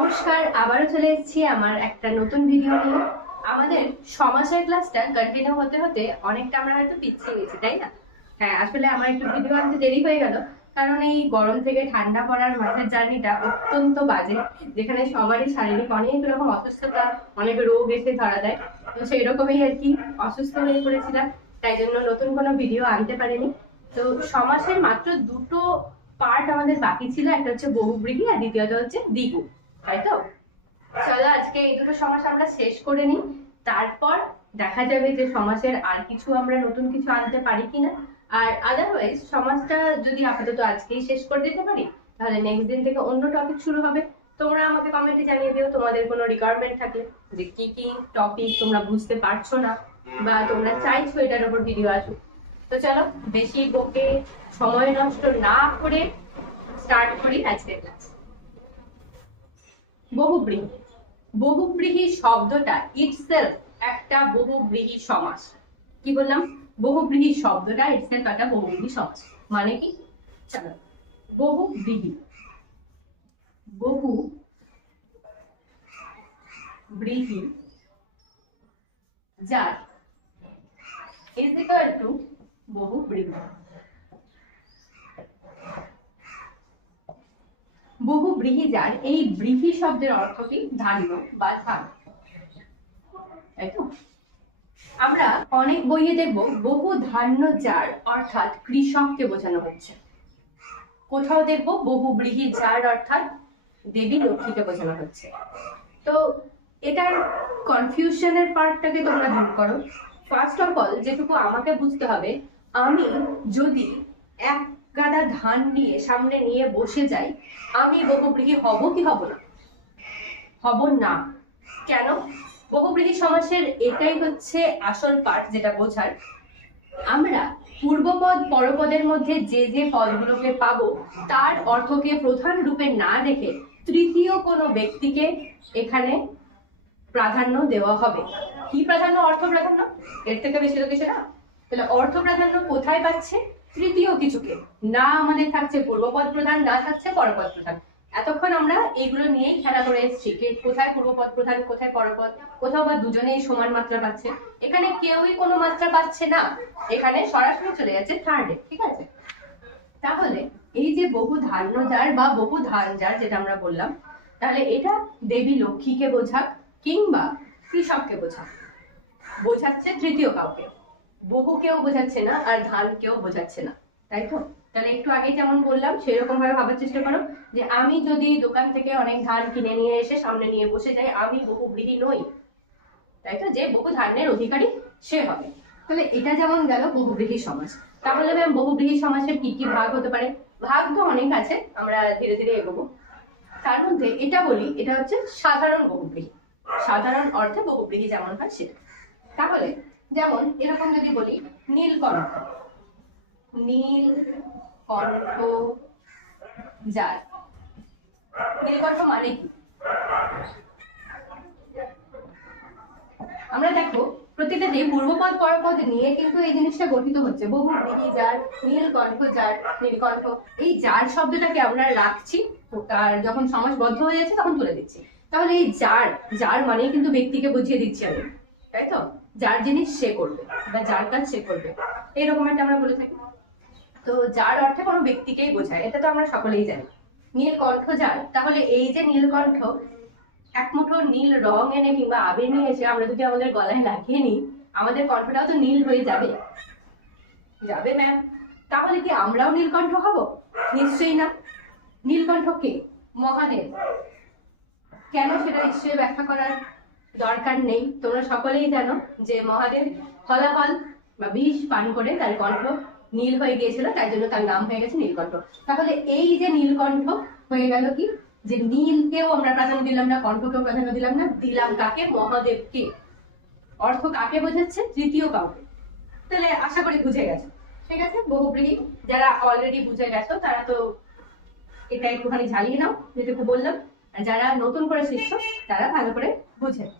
নমস্কার, আবারও চলে এসেছি আমার একটা নতুন ভিডিও নিয়ে। আমাদের সমাজের ক্লাসটা কন্টিনিউ হতে হতে অনেকটা আমরা হয়তো পিছিয়ে গেছি, তাই না? হ্যাঁ আসলে আমার একটু ভিডিও আনতে দেরি হয়ে গেল, কারণ এই গরম থেকে ঠান্ডা পড়ার মাঝের জার্নিটা অত্যন্ত বাজে, যেখানে সবারই শারীরিক অনেক রকম অসুস্থতা, অনেক রোগ এসে ধরা দেয়। তো সেই রকমই আর কি, অসুস্থ হয়ে পড়েছিলাম, তাই জন্য নতুন কোনো ভিডিও আনতে পারিনি। তো সমাজের মাত্র দুটো পার্ট আমাদের বাকি ছিল, একটা হচ্ছে বহুব্রীহি আর দ্বিতীয়টা হচ্ছে দ্বিগু তাই তো চলো আজকে এই দুটো সমাস আমরা শেষ করে নিই। তারপর দেখা যাবে যে সমাজের আর কিছু আমরা নতুন কিছু আনতে পারি কিনা। আর আদারওয়াইজ সমাজটা যদি আপাতত আজকেই শেষ করে দিতে পারি, তাহলে নেক্সট দিন থেকে অন্য টপিক শুরু হবে। তোমরা আমাকে কমেন্টে জানিয়ে দিও তোমাদের কোনো রিকোয়ারমেন্ট থাকলে যে কি কি টপিক তোমরা বুঝতে পারছ না বা তোমরা চাইছো এটার উপর ভিডিও আসুক। তো চলো, বেশি বকে সময় নষ্ট না করে স্টার্ট করি আজকের ক্লাস বহুব্রীহি। বহুব্রীহি শব্দটা ইটসেলফ একটা বহুব্রীহি সমাস। কি বললাম? বহুব্রীহি শব্দটা ইটসেলফ একটা বহুব্রীহি সমাস। মানে কি? চলো। বহুব্রীহি। বহু ব্রীহি যার is equal to বহু বহু ব্রীহি যার এই ব্রীহি শব্দের অর্থ কি ধান্য বা ধান আমরা অনেক বইয়ে দেখব বহু ধান্য যার অর্থাৎ কৃষককে বোঝানো হচ্ছে। কোথাও দেখব বহু ব্রীহি যার অর্থাৎ দেবী লক্ষ্মীকে বোঝানো হচ্ছে। তো এটার কনফিউশনের পার্টটাকে তোমরা দূর করো। ফার্স্ট অফ অল যেটুকু আমাকে বুঝতে হবে, আমি যদি এক গাদা ধান নিয়ে সামনে নিয়ে বসে যাই। আমি বহুব্রীহি হব কি হব না? হব না। কেন? বহুব্রীহি সমাসের এটাই হচ্ছে আসল পাঠ যেটা বোঝার। আমরা পূর্বপদ, পরপদের মধ্যে যে যে পদগুলোকে পাবো, তার অর্থকে প্রধান রূপে না দেখে তৃতীয় কোনো ব্যক্তিকে এখানে প্রাধান্য দেওয়া হবে। কি প্রাধান্য? অর্থ প্রাধান্য? এর থেকে বেশি তো কিছু না। তাহলে অর্থ প্রাধান্য কোথায় পাচ্ছে? তৃতীয় কিছুকে। না আমাদের থাকছে পূর্বপদ প্রধান, না থাকছে পরপদ প্রধান। এতক্ষণ আমরা এইগুলো নিয়েই খেলা করে এসেছি যে কোথায় পূর্বপদ প্রধান, কোথায় পরপদ, কোথাও বা দুজনেই সমান মাত্রা পাচ্ছে। এখানে কেউই কোনো মাত্রা পাচ্ছে না। এখানে সরাসরি চলে যাচ্ছে থার্ডে ঠিক আছে? তাহলে এই যে বহু ধান্য যার বা বহু ধান যার যেটা আমরা বললাম, তাহলে এটা দেবী লক্ষ্মীকে বোঝাক কিংবা কৃষককে বোঝাক। বোঝাচ্ছে তৃতীয় কাউকে। বহু কেউ বোঝাচ্ছে না আর ধান কেউ বোঝাচ্ছে না, তাই তো? তাহলে একটু আগে যেমন বললাম, সেরকম ভাবে ভাবার চেষ্টা করো যে আমি যদি দোকান থেকে অনেক ধান কিনে নিয়ে এসে সামনে নিয়ে বসে যাই, আমি বহু গৃহী নই, তাই তো? যে বহু ধানের অধিকারী সে হবে। তাহলে এটা যেমন গেল বহুব্রীহি সমাজ, তাহলে ম্যাম বহুব্রীহি সমাজের কি কি ভাগ হতে পারে? ভাগ তো অনেক আছে, আমরা ধীরে ধীরে এগোবো। তার মধ্যে এটা বলি, এটা হচ্ছে সাধারণ বহুব্রীহি সাধারণ অর্থে বহুব্রীহি যেমন হয় সেটা। তাহলে যেমন, এরকম যদি বলি, নীলকণ্ঠ। নীল কণ্ঠ যার। নীলকণ্ঠ মানে কি? আমরা দেখো, প্রতিটা যে পূর্বপদ পরপদ নিয়ে কিন্তু এই জিনিসটা গঠিত হচ্ছে। বহু ব্রীহি যার, নীলকণ্ঠ যার, নীলকণ্ঠ। এই যার শব্দটাকে আমরা রাখছি আর যখন সমাজবদ্ধ হয়ে যাচ্ছে, তখন তুলে দিচ্ছি। তাহলে এই যার যার মানেই কিন্তু ব্যক্তিকে বুঝিয়ে দিচ্ছি আমি, তাই তো? যার জিনিস সে করবে বা যার কাজ সে করবে। এরকম একটা আমরা বলে থাকি। তো যার অর্থে কোনো ব্যক্তিকেই বোঝায়, এটা তো আমরা সকলেই জানি। নীলকণ্ঠ যার, তাহলে এই যে নীলকণ্ঠ এক মুঠো নীল রং এনে কিংবা আবির নিয়ে এসে আমরা যদি আমাদের গলায় লাগিয়ে নিই, আমাদের কণ্ঠটাও তো নীল হয়ে যাবে। যাবে ম্যাম তাহলে কি আমরাও নীলকণ্ঠ হব? নিশ্চয়ই না। নীলকণ্ঠ কে? মহাদেব। কেন সেটা নিশ্চয়ই ব্যাখ্যা করার দরকার নেই। তোমরা সকলেই জানো যে মহাদেব ফলাফল বা বিষ পান করে তার কণ্ঠ নীল হয়ে গিয়েছিল, তাই জন্য তার নাম হয়ে গেছে নীলকণ্ঠ। তাহলে এই যে নীলকণ্ঠ হয়ে গেল কি? যে নীলকেও আমরা প্রাধান্য দিলাম না, কণ্ঠকেও প্রাধান্য দিলাম না, দিলাম কাকে? মহাদেবকে। অর্থ কাকে বোঝাচ্ছে? তৃতীয় কাউকে। তাহলে আশা করি বুঝে গেছো। ঠিক আছে? বহুব্রীহি যারা অলরেডি বুঝে গেছো, তারা তো এটা একটুখানি ঝালিয়ে নাও, যেটুকু বললাম। যারা নতুন করে শিখছো, তারা ভালো করে বুঝে।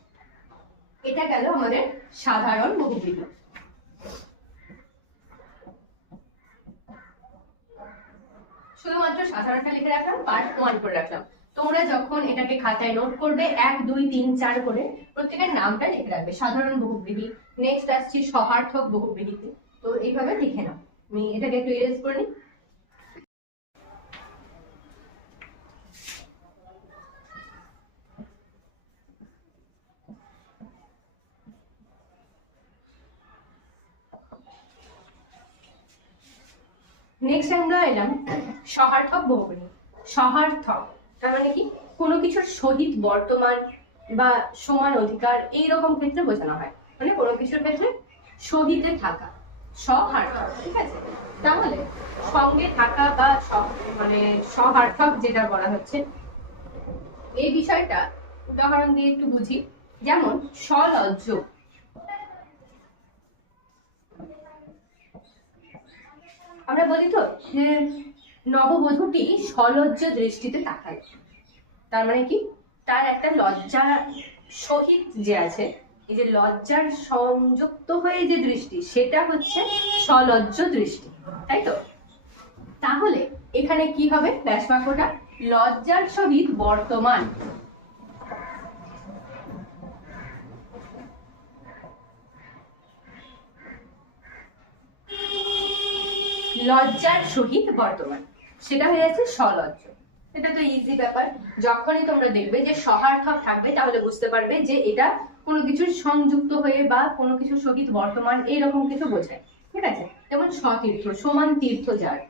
এটা গেল আমাদের সাধারণ বহুব্রীহি শুধুমাত্র সাধারণটা লিখে রাখলাম পার্ট ওয়ান করে রাখলাম। তোমরা যখন এটাকে খাতায় নোট করবে, এক, দুই, তিন, চার করে প্রত্যেকের নামটা লিখে রাখবে, সাধারণ বহুব্রীহি নেক্সট আসছি সহার্থক বহুব্রীহিতে তো এইভাবে লিখে নাও। আমি এটাকে একটু ইরেজ করে নিই। নেক্সট আমরা এলাম সহার্থক বহুব্রীহি সহার্থক, তার মানে কি? কোনো কিছুর সহিত বর্তমান বা সমান অধিকার এই রকম ক্ষেত্রে বোঝানো হয়। মানে কোনো কিছুর ক্ষেত্রে সহিতে থাকা। সহার্থক, ঠিক আছে? তাহলে সঙ্গে থাকা বা মানে সহার্থক যেটা বলা হচ্ছে, এই বিষয়টা উদাহরণ দিয়ে একটু বুঝি। যেমন সলজ্জ আমরা বলি তো যে নববধূটি সলজ্জ দৃষ্টিতে তাকায়। তার মানে কি? তার একটা লজ্জা সহিত যে আছে, এই যে লজ্জার সংযুক্ত হয়ে যে দৃষ্টি, সেটা হচ্ছে সলজ্জ দৃষ্টি, তাই তো? তাহলে এখানে কি হবে ব্যাস বাক্যটা? লজ্জার সহিত বর্তমান। লজ্জার সহিত বর্তমান। সেটা হয়ে যাচ্ছে সলজ্জ এটা তো ইজি ব্যাপার। যখনই তোমরা দেখবে যে সহার্থক থাকবে, তাহলে বুঝতে পারবে যে এটা কোনো কিছুর সংযুক্ত হয়ে বা কোনো কিছুর সহিত বর্তমান, এইরকম কিছু বোঝায়। ঠিক আছে? যেমন সতীর্থ সমান তীর্থ যার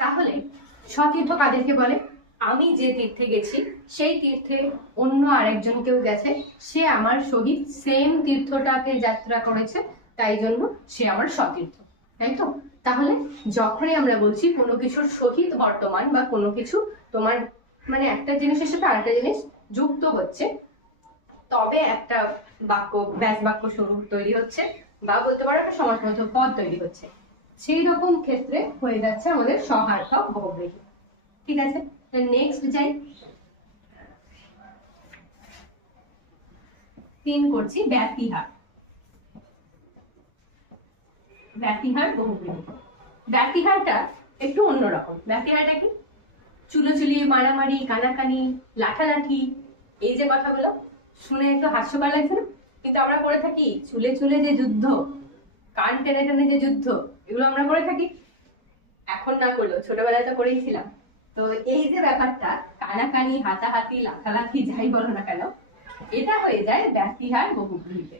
তাহলে সতীর্থ কাদেরকে বলে? আমি যে তীর্থে গেছি, সেই তীর্থে অন্য আরেকজন কেউ গেছে। সে আমার সহিত সেম তীর্থটাকে যাত্রা করেছে, তাই জন্য সে আমার সতীর্থ তাই তো? তাহলে যখনই আমরা বলছি কোনো কিছুর সহিত বর্তমান বা কোনো কিছু তোমার মানে একটা জিনিসের সাথে আরেকটা জিনিস যুক্ত হচ্ছে, তবে একটা বাক্য, ব্যাস বাক্য স্বরূপ তৈরি হচ্ছে বা বলতে পারো একটা সমাজবদ্ধ পদ তৈরি হচ্ছে। সেই রকম ক্ষেত্রে হয়ে যাচ্ছে আমাদের সহার্থক বহুব্রীহি ঠিক আছে? নেক্সট যাই। তিন করছি ব্যতিহার। ব্যতিহার বহুব্রীহি ব্যতিহারটা একটু অন্যরকম। ব্যতিহারটা কি? চুলোচুলি, মারামারি, কানাকানি, লাঠালাঠি, এই যে কথাগুলো, শুনে একটু হাস্যকর লাগছে না? কিন্তু আমরা করে থাকি চুলে চুলে যে যুদ্ধ, কান টেনে টেনে যে যুদ্ধ, এগুলো আমরা করে থাকি। এখন না করলেও, ছোটবেলায় তো করেইছিলাম তো এই যে ব্যাপারটা কানাকানি হাতাহাতি লাথালাথি যাই বলো না কেন এটা হয়ে যায় ব্যক্তিহার বহুব্রীহিতে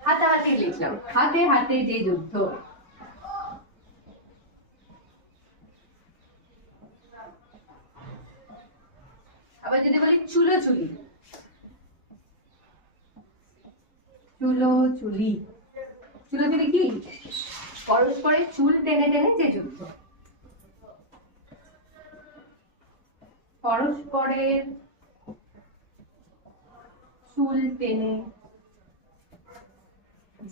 হাতাহাতি লিখলাম। হাতে হাতে যে যুদ্ধ। আবার যদি বলি চুলো চুলি। চুলো চুলি। চুলো চুলি কি? পরস্পরের চুল টেনে টেনে যে যুদ্ধ। পরস্পরের চুল টেনে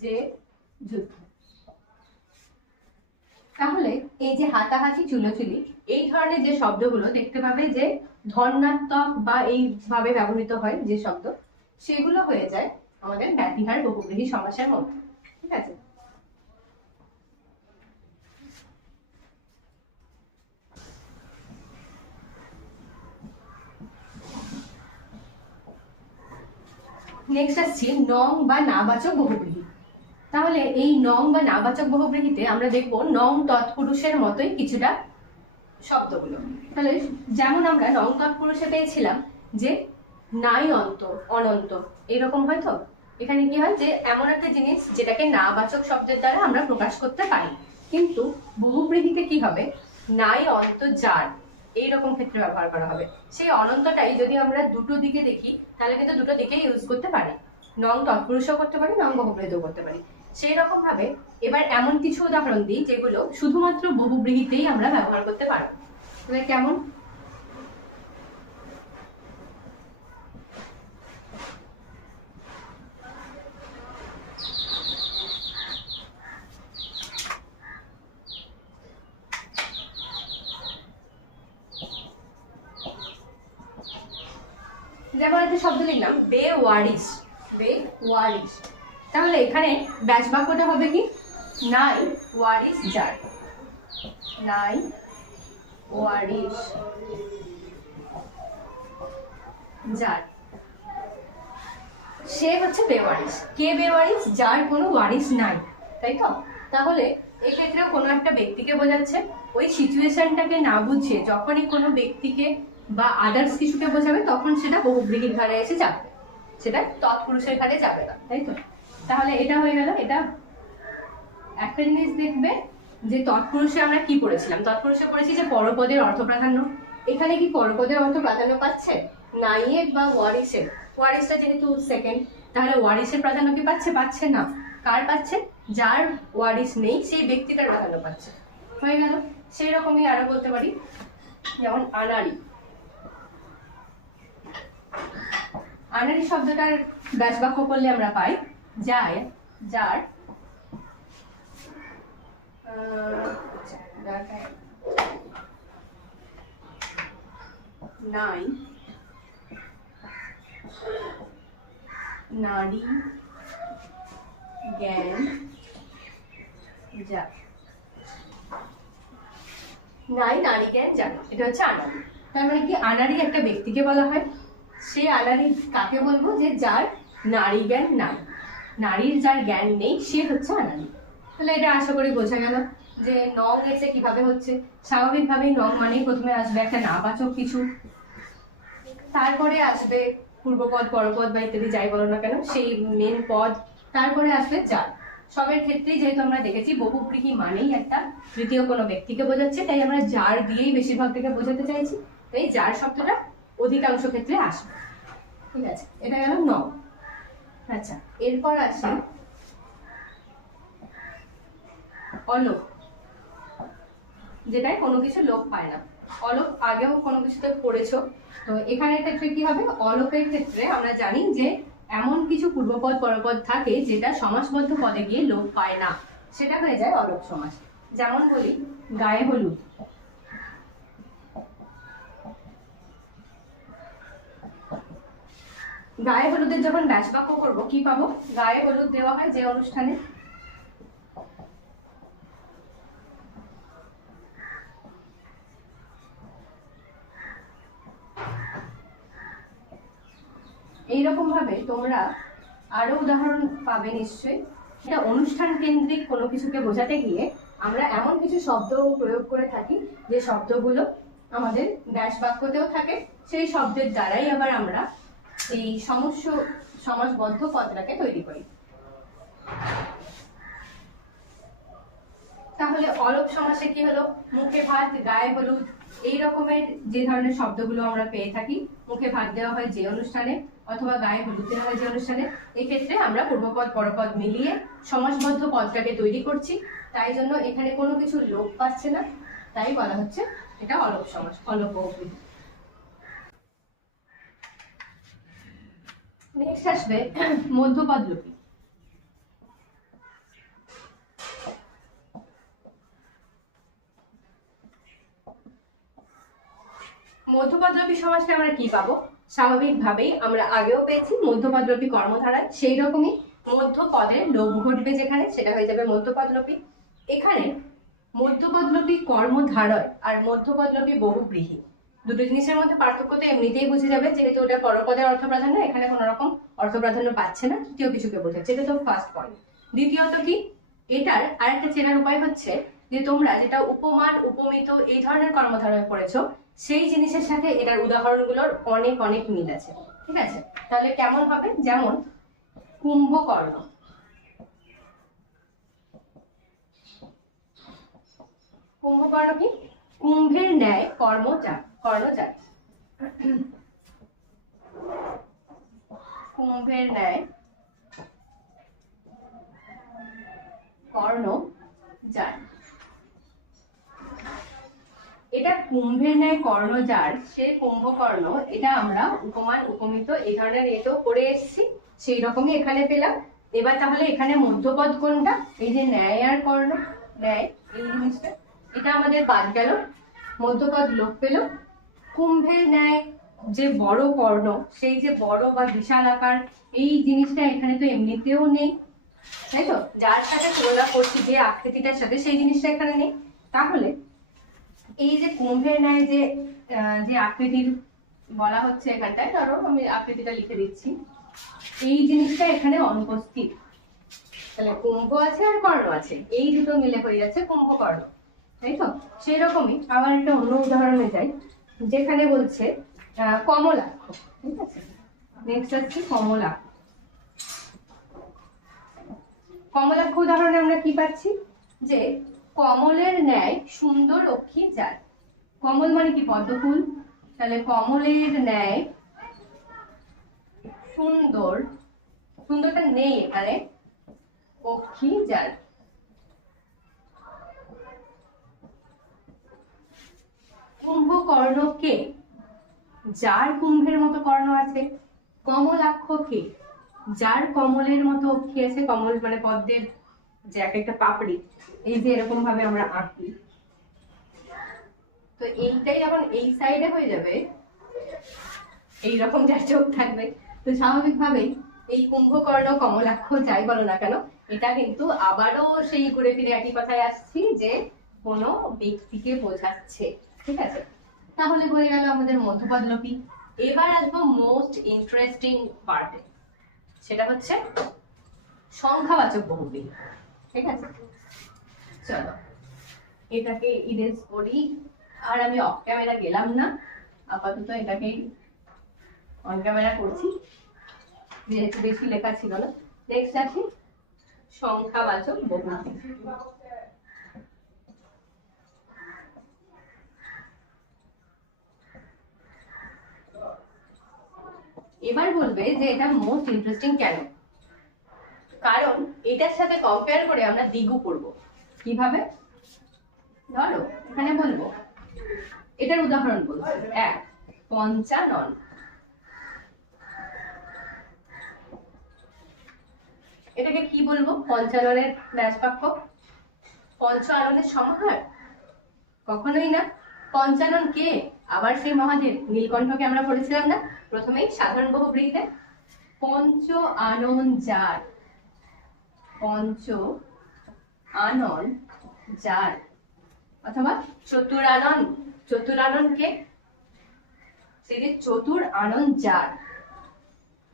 যে যুদ্ধ। তাহলে এই যে হাতাহাতি চুলোচুলি, এই ধরনের যে শব্দগুলো দেখতে পাবে যে ধর্ণাত্মক বা এইভাবে ব্যবহৃত হয় যে শব্দ, সেগুলো হয়ে যায় আমাদের ব্যতিহার বহুব্রীহি সমাসের মধ্যে, ঠিক আছে? নেক্সট আসছি, নং বা নাবাচক বহুব্রীহি। তাহলে এই নং বা নাবাচক বহুব্রীহিতে আমরা দেখব নং তৎপুরুষের মতোই কিছুটা শব্দগুলো। তাহলে যেমন আমরা নং তৎপুরুষে পেয়েছিলাম যে নাই অন্ত, অনন্ত, এরকম হয় তো? এখানে কি হয় যে এমন একটা জিনিস যেটাকে নাবাচক শব্দের দ্বারা আমরা প্রকাশ করতে পারি। কিন্তু বহুব্রীহিতে কি হবে? নাই অন্ত যার। এইরকম ক্ষেত্রে ব্যবহার করা হবে। সেই অনন্তটাই যদি আমরা দুটো দিকে দেখি, তাহলে কিন্তু দুটো দিকে ইউজ করতে পারি। নং তৎপুরুষও করতে পারি, নং বহুব্রীহিতেও করতে পারি। সেই রকম ভাবে এবার এমন কিছু উদাহরণ দিই, যেগুলো শুধুমাত্র বহুব্রীহিতেই আমরা ব্যবহার করতে পারব। তাহলে কেমন? একটা শব্দ লিখলাম বে ওয়ারিস বে ওয়ারিস তাহলে এখানে ব্যাস বাক্যটা হবে কি? নাই ওয়ারিস যার। নাই ওয়ারিস যার। সে হচ্ছে বেওয়ারিস কে বেওয়ারিস যার কোনো ওয়ারিস নাই, তাই তো? তাহলে এক্ষেত্রে কোনো একটা ব্যক্তিকে বোঝাচ্ছে। ওই সিচুয়েশনটাকে না বুঝিয়ে যখনই কোনো ব্যক্তিকে বা আদার্স কিছুকে বোঝাবে, তখন সেটা বহুব্রীহির ঘাড়ে এসে যাবে। সেটা তৎপুরুষের ঘাড়ে যাবে না, তাই তো? তাহলে এটা হয়ে গেল, এটা একটা জিনিস দেখবে যে তৎপুরুষে আমরা কি পড়েছিলাম? তৎপুরুষে পড়েছি যে পরপদের অর্থ প্রাধান্য এখানে কি পরপদের অর্থ প্রাধান্য পাচ্ছে? নাইয়ের বা ওয়ারিসের। ওয়ারিসটা যেহেতু সেকেন্ড তাহলে ওয়ারিসের প্রাধান্য কি পাচ্ছে? পাচ্ছে না। কার পাচ্ছে? যার ওয়ারিস নেই, সেই ব্যক্তিটার প্রাধান্য পাচ্ছে। হয়ে গেল। সেই রকমই আরও বলতে পারি। যেমন আনারি আনারি শব্দটার ব্যাস বাক্য করলে আমরা পাই যায়, যার নাই, নারী, জ্ঞান যা নাই, নারী, জ্ঞান জানা এটা হচ্ছে আনারি তার মানে কি আনারি একটা ব্যক্তিকে বলা হয়? সে আনারি কাকে বলব? যে যার নারী জ্ঞান নাই। নারীর যার জ্ঞান নেই, সে হচ্ছে আনারি তাহলে এটা আশা করি বোঝা গেল যে নং এসে কীভাবে হচ্ছে। স্বাভাবিকভাবেই নং মানেই প্রথমে আসবে একটা নাবাচক কিছু। তারপরে আসবে পূর্বপদ, পরপদ বা ইত্যাদি যাই বলো না কেন, সেই মেন পদ। তারপরে আসবে যার। সবের ক্ষেত্রেই যেহেতু আমরা দেখেছি, বহুব্রীহি মানেই একটা তৃতীয় কোনো ব্যক্তিকে বোঝাচ্ছে, তাই আমরা যার দিয়েই বেশিরভাগ থেকে বোঝাতে চাইছি। তাই যার শব্দটা অধিকাংশ ক্ষেত্রে আসবে। ঠিক আছে? এটা গেল ন। আচ্ছা এরপর আসি অলোক যেটাই কোনো কিছু লোক পায় না। অলোক, আগেও কোনো কিছুতে পড়েছো। তো এখানে ক্ষেত্রে কি হবে? অলোকের ক্ষেত্রে আমরা জানি যে এমন কিছু পূর্বপদ, পরপদ থাকে যেটা সমাসবদ্ধ পদে গিয়ে লোক পায় না। সেটা হয়ে যায় অলোক সমাস। যেমন বলি, গায়ে হলুদ। গায়ে হলুদের যখন ব্যাস বাক্য করব, কি পাবো? গায়ে হলুদ দেওয়া হয় যে অনুষ্ঠানে? এইরকম ভাবে তোমরা আরও উদাহরণ পাবে নিশ্চয়ই। এটা অনুষ্ঠান কেন্দ্রিক কোনো কিছুকে বোঝাতে গিয়ে আমরা এমন কিছু শব্দ প্রয়োগ করে থাকি, যে শব্দগুলো আমাদের ব্যাস বাক্যতেও থাকে, সেই শব্দের দ্বারাই আবার আমরা এই সমস্য সমাসবদ্ধ পদটাকে তৈরি করি। তাহলে অলপ সমাসে কি হলো? মুখে ভাত, গায়ে হলুদ, এই রকমের যে ধরনের শব্দগুলো আমরা পেয়ে থাকি, মুখে ভাত দেওয়া হয় যে অনুষ্ঠানে অথবা গায়ে হলুদ দেওয়া হয় যে অনুষ্ঠানে, এক্ষেত্রে আমরা পূর্বপদ, পরপদ মিলিয়ে সমাসবদ্ধ পদটাকে তৈরি করছি। তাই জন্য এখানে কোনো কিছু লোপ পাচ্ছে না। তাই বলা হচ্ছে এটা অলপ সমাস, অলপ নেক্সট আসবে মধ্যপদ লোপী মধ্যপদ্রবী সমাজকে আমরা কি পাবো? স্বাভাবিকভাবেই আমরা আগেও পেয়েছি মধ্যপদ্রবী কর্মধারায়। সেই রকমই মধ্যপদের লোভ ঘটবে যেখানে, সেটা হয়ে যাবে মধ্যপদলোপী এখানে মধ্যপদলোপী কর্মধারয় আর মধ্যপদলোপী বহুব্রীহি দুটো জিনিসের মধ্যে পার্থক্য তো এমনিতেই বুঝে যাবে, যেহেতু ওটা পরপদের অর্থ প্রাধান্য এখানে কোনো রকম অর্থ প্রাধান্য পাচ্ছে না, তৃতীয় কিছুকে বোঝাচ্ছে। এটা তো ফার্স্ট পয়েন্ট দ্বিতীয়ত কি? এটার আরেকটা চেনার উপায় হচ্ছে যে তোমরা যেটা উপমান, উপমিত এই ধরনের কর্মধারয় পড়েছো, সেই জিনিসের সাথে এটার উদাহরণগুলোর অনেক অনেক মিল আছে। ঠিক আছে? তাহলে কেমন হবে? যেমন কুম্ভকর্ণ। কুম্ভকর্ণ কি? কুম্ভের ন্যায় কর্ম কর্ণ যায়। কুম্ভের ন্যায় কর্ণ যায়। এটা কুম্ভের ন্যায় কর্ণজার সে কুম্ভকর্ণ, এটা আমরা উপমান, উপমিত, এই ধরনের এতেও করে এসেছি সেই রকমই এখানে পেলাম। এবার তাহলে এখানে মধ্যপদ কোনটা? এই যে ন্যায় আর কর্ণ, ন্যায়, এই জিনিসটা, এটা আমাদের বাদ গেল। মধ্যপদ লোপ পেল। কুম্ভের ন্যায় যে বড় কর্ণ, সেই যে বড় বা বিশাল আকার, এই জিনিসটা এখানে তো এমনিতেও নেই। তাই তো? যার সাথে তুলনা করছি যে আকৃতিটার সাথে, সেই জিনিসটা এখানে নেই। তাহলে এই যে কুম্ভের ন্যায় যে যে আকৃতির বলা হচ্ছে এখানটায় ধরো আমি আকৃতিটা লিখে দিচ্ছি। এই জিনিসটা এখানে অনুপস্থিত। তাহলে কুম্ভ আছে আর কর্ণ আছে। এই দুটো মিলে হয়ে যাচ্ছে কুম্ভকর্ণ তাই তো? সেই রকমই আবার একটা অন্য উদাহরণে যাই। যেখানে বলছে কমলাক্ষ, ঠিক আছে? নেক্সট হচ্ছে কমলাক্ষ। কমলাক্ষ উদাহরণে আমরা কি পাচ্ছি? যে কমলের ন্যায় সুন্দর অক্ষী যায়। কমল মানে কি? পদ্মফুল। তাহলে কমলের ন্যায় সুন্দর সুন্দরটা নেই এখানে। অক্ষী যায়। কুম্ভকর্ণ কে যার কুম্ভের মতো কর্ণ আছে, কমলাক্ষ কে যার কমলের মতো অক্ষি আছে, কমল মানে পদ্মের যে এক একটা পাপড়ি, এই যে এরকম ভাবে আমরা আঁকি। তো এইটাই যখন এই সাইডে হয়ে যাবে, এইরকম যার চোখ থাকবে, তো স্বাভাবিকভাবেই এই কুম্ভকর্ণ, কমলাক্ষ, যাই বলো না কেন, এটা কিন্তু আবারও সেই ঘুরে ফিরে একই কথায় আসছি যে কোনো ব্যক্তিকে বোঝাচ্ছে। ঠিক আছে? তাহলে হয়ে গেল আমাদের মধ্যপদ লোপী এবার আসব মোস্ট ইন্টারেস্টিং পার্টে সেটা হচ্ছে সংখ্যাবাচক বহুব্রী ঠিক আছে? চলো। এটাকে ইরেজ করি। আর আমি অফ ক্যামেরা গেলাম না। আপাতত এটাকে অন ক্যামেরা করছি। যেহেতু বেশি লেখা ছিল না। সংখ্যাবাচক বহুব্রী এবার বলবে যে এটা মোস্ট ইন্টারেস্টিং কেন? কারণ এটার সাথে কম্পেয়ার করে আমরা দিগু করব। কীভাবে? ধরো, এখানে বলব। এটার উদাহরণ বলব। এক, পঞ্চানন। এটাকে কি বলব? পঞ্চাননের ব্যাসবাক্য? পঞ্চ আননের সমাহার? কখনোই না। পঞ্চানন কে? আবার সেই মহাদেব, নীলকণ্ঠকে আমরা পড়েছিলাম না? প্রথমেই সাধারণ বহুব্রীহিতে পঞ্চ আনন যার। পঞ্চ আনন যার। অথবা চতুর চতুরানন চতুরানন কে? সেই যে চতুর আনন যার।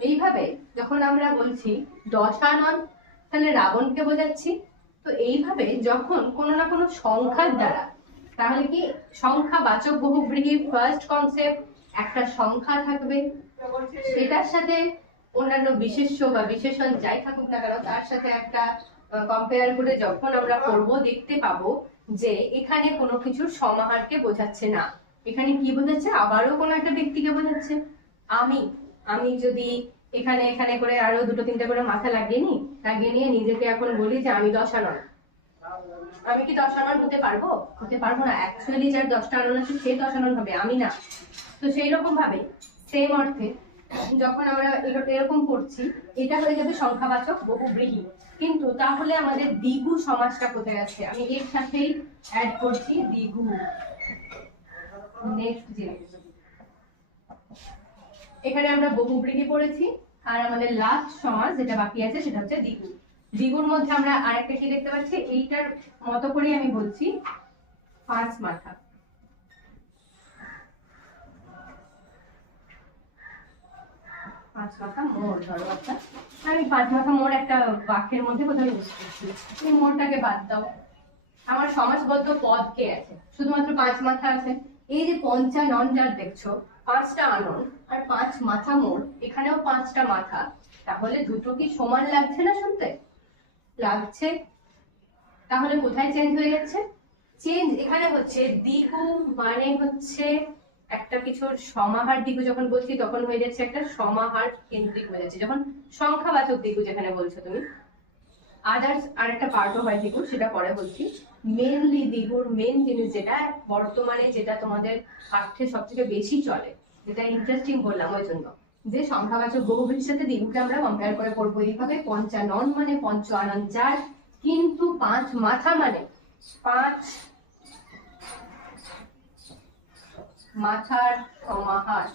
এইভাবে যখন আমরা বলছি দশানন তাহলে রাবণকে বোঝাচ্ছি। তো এইভাবে যখন কোনো না কোনো সংখ্যার দ্বারা তাহলে কি সংখ্যা বাচক বহুব্রীহি ফার্স্ট কনসেপ্ট একটা সংখ্যা থাকবে। সেটার সাথে অন্যান্য বিশেষ্য বা বিশেষণ যাই থাকুক না কেন, তার সাথে একটা কম্পেয়ার করে যখন আমরা করব, দেখতে পাবো যে এখানে কোনো কিছুর সমাহারকে বোঝাচ্ছে না। এখানে কি বোঝাচ্ছে? আবারও কোনো একটা ব্যক্তিকে বোঝাচ্ছে। আমি আমি যদি এখানে এখানে করে আরও দুটো তিনটে করে মাথা লাগিয়ে নিই, লাগিয়ে নিয়ে নিজেকে এখন বলি যে আমি দশানন আমি কি দশানন হতে পারব? হতে পারব না। অ্যাকচুয়ালি যার দশটা আনন আছে, সে দশানন হবে, আমি না। তো সেই রকম ভাবে সেম অর্থে, যখন আমরা এর- এরকম করছি, এটা হয়ে যাবে সংখ্যাবাচক, বহুব্রীহি। কিন্তু তাহলে আমাদের দ্বিগু সমাজটা কোথায় আছে? আমি এর সাথেই অ্যাড করছি দ্বিগু। নেক্সট জিনিস এখানে আমরা বহুব্রীহি পড়েছি, আর আমাদের লাস্ট সমাজ যেটা বাকি আছে, সেটা হচ্ছে দ্বিগু। দ্বিগুর মধ্যে আমরা আরেকটা কি দেখতে পাচ্ছি? এইটার মতো করেই আমি বলছি। পাঁচ মাথা। পাঁচ মাথা মোড়, ধরো একটা। আমি পাঁচ মাথা মোড় একটা বাক্যের মধ্যে কোথাও ইউজ করছি। এই মোড়টাকে বাদ দাও। আমার সমাজবদ্ধ পদ কে আছে? শুধুমাত্র পাঁচ মাথা আছে। এই যে পঞ্চানন যার দেখছ, পাঁচটা আনন আর পাঁচ মাথা মোড়, এখানেও পাঁচটা মাথা। তাহলে দুটো কি সমান লাগছে না শুনতে? লাগছে তাহলে কোথায় চেঞ্জ হয়ে যাচ্ছে? চেঞ্জ এখানে হচ্ছে দ্বিগু মানে হচ্ছে একটা কিছুর সমাহার দিগু যখন বলছি, তখন হয়ে যাচ্ছে একটা সমাহার কেন্দ্রিক হয়ে যাচ্ছে। যখন সংখ্যাবাচক দিগু যেখানে বলছো তুমি আদার্স আর একটা পার্টও হয় দিগুর, সেটা পরে বলছি। মেনলি দিগুর মেন জিনিস যেটা, বর্তমানে যেটা তোমাদের পাঠ্যে সব থেকে বেশি চলে, যেটা ইন্টারেস্টিং বললাম ওই জন্য। যে সংখ্যাবাচক বহুব্রীর সাথে দিনকে আমরা কম্পেয়ার করে পড়ব এইভাবে পঞ্চানন মানে পঞ্চানন চার কিন্তু পাঁচ মাথা মানে? পাঁচ মাথার সমাহার।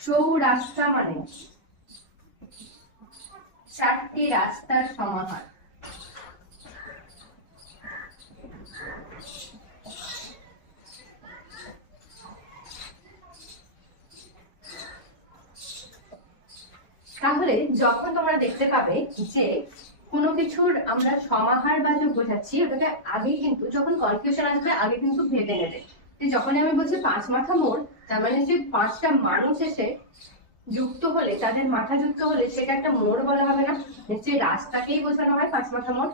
চৌরাস্তা মানে? চারটি রাস্তার সমাহার। যখন তোমরা দেখতে পাবে যে কোনো কিছুর আমরা সমাহার বা যোগ বোঝাচ্ছি, ওটাকে আগে কিন্তু যখন কনফিউশন আসবে, আগে কিন্তু ভেবে নেবে। যে যখনই আমি বলছি পাঁচ মাথা মোড়, তার মানে যে পাঁচটা মানুষ এসে যুক্ত হলে, তাদের মাথা যুক্ত হলে সেটা একটা মোড় বলা হবে না। নিশ্চয়ই রাস্তাকেই বোঝানো হয় পাঁচ মাথা মোড়।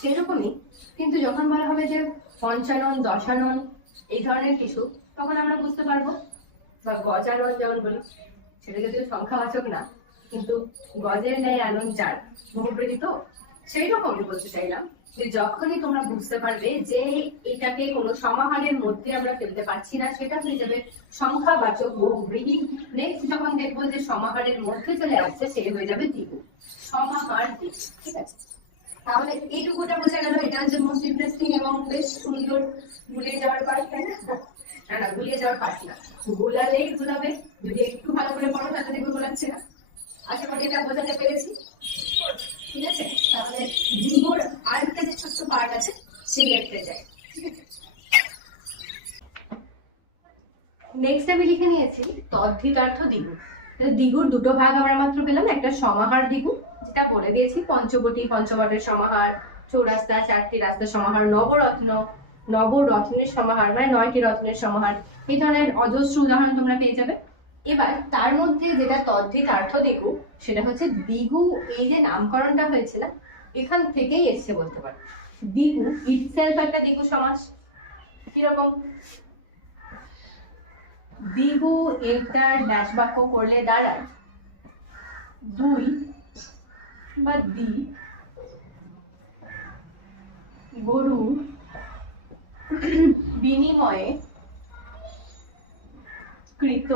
সেরকমই কিন্তু যখন বলা হবে যে পঞ্চানন, দশানন, এই ধরনের কিছু, তখন আমরা বুঝতে পারব। বা গজানন যেমন বলি, সেটা যদিও সংখ্যাবাচক না কিন্তু গজের ন্যায় আনন্দ যার বহুব্রীতি তো? সেই রকমই বলতে চাইলাম যে যখনই তোমরা বুঝতে পারবে যে এটাকে কোনো সমাহারের মধ্যে আমরা ফেলতে পারছি না, সেটা হয়ে যাবে সংখ্যাবাচক বহুব্রীতি নেক্সট যখন দেখব যে সমাহারের মধ্যে চলে আসছে, সে হয়ে যাবে দ্বিগু সমাহার দ্বিগু ঠিক আছে? তাহলে এইটুকুটা বোঝা গেল, এটা হচ্ছে মোস্ট ইন্টারেস্টিং এবং বেশ সুন্দর গুলিয়ে যাওয়ার পার্ট, তাই না? না না গুলিয়ে যাওয়ার পার্ট না। গোলালেই গোলাবে যদি একটু ভালো করে পড়ো, তাহলে দেখবে গোলাচ্ছে না। আশা করি এটা বোঝাতে পেরেছি। ঠিক আছে? তাহলে জিগোর আরেকটা যে ছোট্ট পার্ট আছে সেই একটা যায়। নেক্সট আমি লিখে নিয়েছি, তদ্ধিতার্থ দ্বিগু। তাহলে দ্বিগুর দুটো ভাগ আমরা মাত্র পেলাম, একটা সমাহার দ্বিগু, যেটা বলে দিয়েছি, পঞ্চবটি পঞ্চবটের সমাহার, চৌরাস্তা, চারটি রাস্তার সমাহার, নবরত্ন, নবরত্নের সমাহার মানে নয়টি রত্নের সমাহার। এই ধরনের অজস্র উদাহরণ তোমরা পেয়ে যাবে। এবার তার মধ্যে যেটা তদ্ধিতার্থ দ্বিগু সেটা হচ্ছে দিগু এই যে নামকরণটা হয়েছে না এখান থেকেই এসছে বলতে পারো। দ্বিগু ইটসেলফ একটা দ্বিগু সমাস কীরকম? দিগু এটার ড্যাশ বাক্য করলে দাঁড়ায়। দুই বা দি, গরু বিনিময়ে কৃত।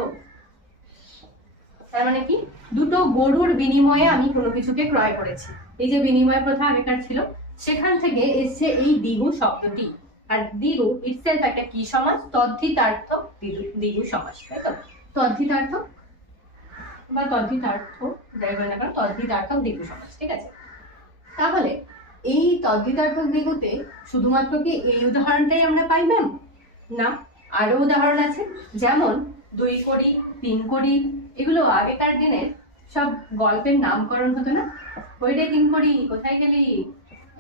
তার মানে কি? দুটো গরুর বিনিময়ে আমি কোনো কিছুকে ক্রয় করেছি। এই যে বিনিময় প্রথা আগেকার ছিল, সেখান থেকে এসছে এই দ্বিগু শব্দটি। আর দ্বিগু ইটসেলফ একটা কি সমাজ তদ্ধিতার্থ দ্বিগু- সমাজ তাই তো? তদ্ধিতার্থ? বা তদ্ধিতার্থ, যাই বলে না কেন তদ্ধিতার্থক দ্বিগু সমাজ ঠিক আছে? তাহলে এই তদ্ধিতার্থক দ্বিগুতে শুধুমাত্র কি এই উদাহরণটাই আমরা পাই ম্যাম না আরও উদাহরণ আছে। যেমন দুই কড়ি, তিন কড়ি এগুলো আগেকার দিনে সব গল্পের নামকরণ হতো না? রে তিন কড়ি কোথায় গেলি?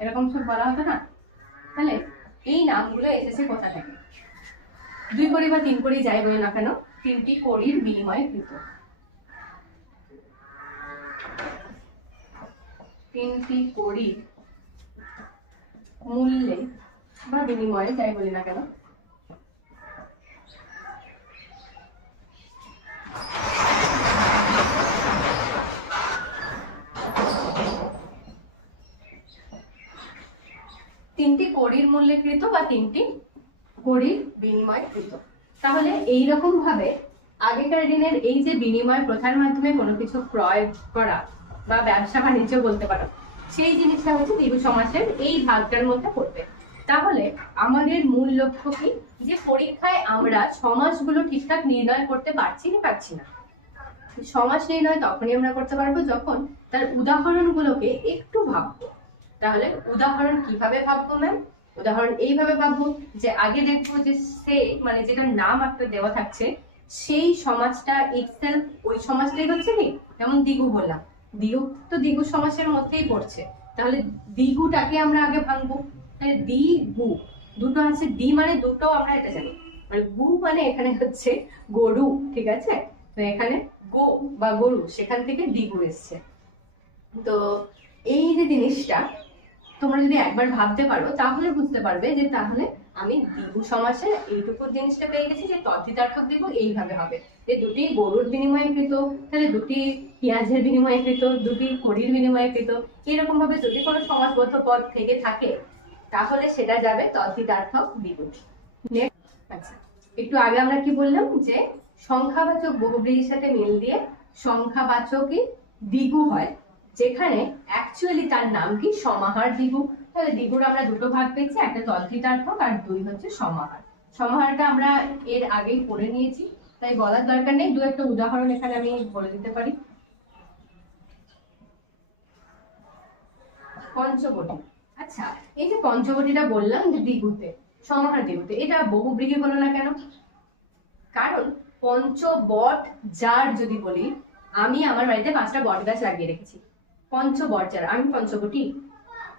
এরকম সব বলা হতো না? তাহলে এই নামগুলো এসেছে কোথা থেকে? দুই করি বা তিন কড়ি যাই বলে না কেন, তিনটি কড়ির বিনিময়ে কৃত তিনটি কড়ি মূল্যে বা বিনিময়ে যাই বলি না কেন তিনটি কড়ির মূল্যে কৃত বা তিনটি কড়ির বিনিময় কৃত। তাহলে এই রকম ভাবে আগেকার দিনের এই যে বিনিময় প্রথার মাধ্যমে কোনো কিছু ক্রয় করা বা ব্যবসা বাণিজ্য বলতে পারো, সেই জিনিসটা হচ্ছে দ্বিগু সমাসের এই ভাগটার মধ্যে পড়বে। তাহলে আমাদের মূল লক্ষ্য কি? যে পরীক্ষায় আমরা সমাসগুলো ঠিকঠাক নির্ণয় করতে পারছি কি পারছি না। সমাস নির্ণয় তখনই আমরা করতে পারব যখন তার উদাহরণগুলোকে একটু ভাববো। তাহলে উদাহরণ কীভাবে ভাববো ম্যাম উদাহরণ এইভাবে ভাববো যে আগে দেখব যে সে মানে যেটার নাম একটা দেওয়া থাকছে, সেই সমাজটা ইটসেলফ ওই সমাজটাই হচ্ছে কি? যেমন দিগু বললাম। দিগু তো দিগু সমাজের মধ্যেই পড়ছে। তাহলে দিগুটাকে আমরা আগে ভাঙবো। তাহলে দি গু দুটো আছে, দি মানে দুটো আমরা এটা জানি। মানে গু মানে এখানে হচ্ছে গরু, ঠিক আছে? তো এখানে গো বা গরু, সেখান থেকে দিগু এসছে। তো এই যে জিনিসটা তোমরা যদি একবার ভাবতে পারো, তাহলে বুঝতে পারবে যে তাহলে আমি দ্বিগু সমাসে এইটুকু জিনিসটা পেয়ে গেছি যে তদ্ধিতার্থক দ্বিগু এইভাবে হবে। যে দুটি গরুর বিনিময়ে কৃত, তাহলে দুটি পেঁয়াজের বিনিময়ে কৃত, দুটি কড়ির বিনিময়ে কৃত এরকম ভাবে যদি কোনো সমাজবদ্ধ পদ থেকে থাকে, তাহলে সেটা যাবে তদ্ধিতার্থক দ্বিগু আচ্ছা একটু আগে আমরা কি বললাম যে সংখ্যাবাচক বহুব্রীহির সাথে মিল দিয়ে সংখ্যাবাচকই দ্বিগু হয়। যেখানে অ্যাকচুয়ালি তার নাম কি? সমাহার দ্বিগু তাহলে দ্বিগুর আমরা দুটো ভাগ পেয়েছি, একটা তদ্ধিতার্থক আর দুই হচ্ছে সমাহার। সমাহারটা আমরা এর আগেই পড়ে নিয়েছি, তাই বলার দরকার নেই। দু একটা উদাহরণ এখানে আমি বলে দিতে পারি। পঞ্চবটি। আচ্ছা এই যে পঞ্চবটিটা বললাম যে দ্বিগুতে সমাহার দ্বিগুতে এটা বহুব্রীহি হলো না কেন? কারণ পঞ্চবট যার যদি বলি, আমি আমার বাড়িতে পাঁচটা বট গাছ লাগিয়ে রেখেছি। পঞ্চবট যার আমি পঞ্চবটি?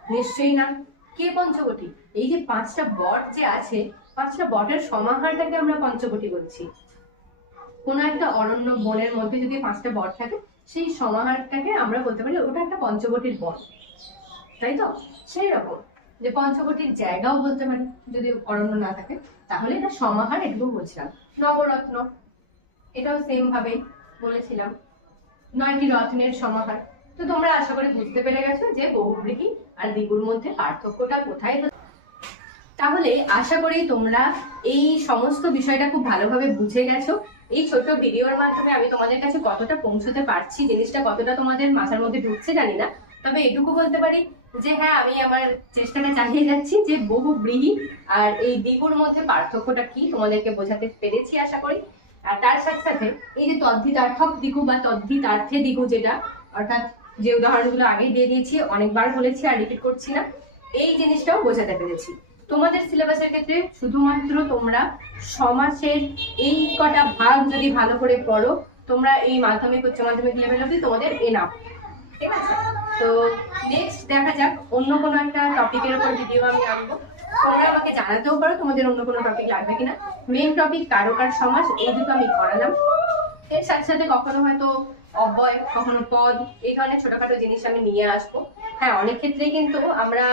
নিশ্চয়ই না। কে পঞ্চবটি? এই যে পাঁচটা বট যে আছে, পাঁচটা বটের সমাহারটাকে আমরা পঞ্চবটি বলছি। কোনো একটা অরণ্য বনের মধ্যে যদি পাঁচটা বট থাকে, সেই সমাহারটাকে আমরা বলতে পারি ওটা একটা পঞ্চবটির বন তাই তো? সেই রকম। যে পঞ্চবটির জায়গাও বলতে পারি, যদি অরণ্য না থাকে, তাহলে এটা সমাহার এটুকু বলছিলাম। নবরত্ন, এটাও সেম ভাবে বলেছিলাম। নয়টি রত্নের সমাহার। তো তোমরা আশা করি বুঝতে পেরে গেছো যে বহুব্রীহি আর দ্বিগুর মধ্যে পার্থক্যটা কোথায়। তাহলে আশা করি তোমরা এই সমস্ত বিষয়টা খুব ভালোভাবে বুঝে গেছো। এই ছোট ভিডিওর মাধ্যমে আমি তোমাদের কাছে কতটা পৌঁছতে পারছি, জিনিসটা কতটা তোমাদের মাথার মধ্যে ঢুকছে জানি না। তবে এটুকু বলতে পারি যে হ্যাঁ আমি আমার চেষ্টাটা চালিয়ে যাচ্ছি যে বহু ব্রীহি আর এই দ্বিগুর মধ্যে পার্থক্যটা কি তোমাদেরকে বোঝাতে পেরেছি আশা করি। আর তার সাথে সাথে এই যে তদ্ধিতার্থক দিগু বা তদ্ধিতার্থে দিগু যেটা, অর্থাৎ যে উদাহরণগুলো আগেই দিয়ে দিয়েছি, অনেকবার বলেছি আর রিপিট করছি না, এই জিনিসটাও বোঝাতে পেরেছি। তোমাদের সিলেবাসের ক্ষেত্রে শুধুমাত্র তোমরা সমাসের এই কটা ভাগ যদি ভালো করে পড়ো, তোমরা এই মাধ্যমিক, উচ্চ মাধ্যমিক লেভেল অব্দি তোমাদের এনাফ ঠিক আছে? তো নেক্সট দেখা যাক, অন্য কোনো একটা টপিকের উপর ভিডিও আমি আনব। তোমরা আমাকে জানাতেও পারো তোমাদের অন্য কোনো টপিক লাগবে কিনা। মেন টপিক কারকার সমাজ এই দুটো আমি করালাম। এর সাথে সাথে কখনো হয়তো অব্যয় কখনো পদ এই ধরনের ছোটখাটো জিনিস আমি নিয়ে আসব। হ্যাঁ অনেক ক্ষেত্রেই কিন্তু আমরা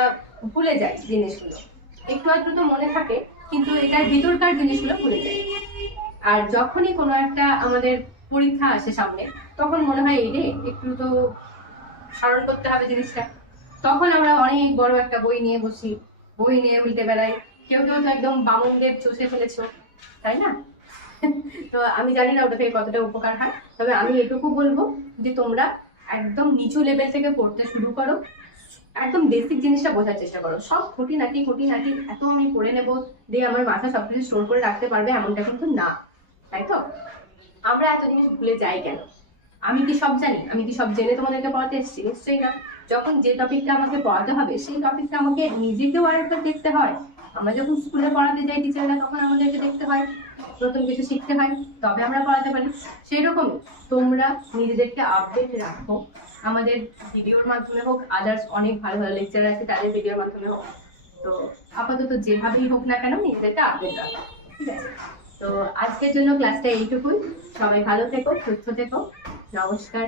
ভুলে যাই জিনিসগুলো। একটু আধটু তো মনে থাকে, কিন্তু এটার ভিতরকার জিনিসগুলো ভুলে যাই। আর যখনই কোনো একটা আমাদের পরীক্ষা আসে সামনে, তখন মনে হয়, এই রে, একটু তো স্মরণ করতে হবে জিনিসটা। তখন আমরা অনেক বড় একটা বই নিয়ে বসি। বই নিয়ে উল্টে বেড়াই। কেউ কেউ তো একদম বামনদেব চষে ফেলেছো, তাই না? তো আমি জানি না ওটা থেকে কতটা উপকার হয়, তবে আমি এটুকু বলব যে তোমরা একদম নিচু লেভেল থেকে পড়তে শুরু করো, একদম বেসিক জিনিসটা বোঝার চেষ্টা করো। সব খুঁটিনাটি খুঁটিনাটি এত আমি পড়ে নেব দিয়ে আমার মাথা সবকিছু স্টোর করে রাখতে পারবে এমনটা কিন্তু না, তাই তো? আমরা এত জিনিস ভুলে যাই কেন? আমি কি সব জানি? আমি কি সব জেনে তোমাদেরকে পড়াতে এসেছি? নিশ্চয়ই না। যখন যে টপিকটা আমাকে পড়াতে হবে, সেই টপিকটা আমাকে নিজেকেও আরেকবার দেখতে হয়। আমরা যখন স্কুলে পড়াতে যাই টিচাররা, তখন আমাদেরকে দেখতে হয় নতুন কিছু শিখতে হয়, তবে আমরা পড়াতে পারি সেই রকমই তোমরা নিজেদেরকে আপডেট রাখো। আমাদের ভিডিওর মাধ্যমে হোক আদার্স অনেক ভালো ভালো লেকচার আছে, তাদের ভিডিওর মাধ্যমে হোক। তো আপাতত যেভাবেই হোক না কেন, নিজেদেরকে আপডেট রাখো, ঠিক আছে? তো আজকের জন্য ক্লাসটা এইটুকুই। সবাই ভালো থেকো, সুস্থ থেকো। নমস্কার।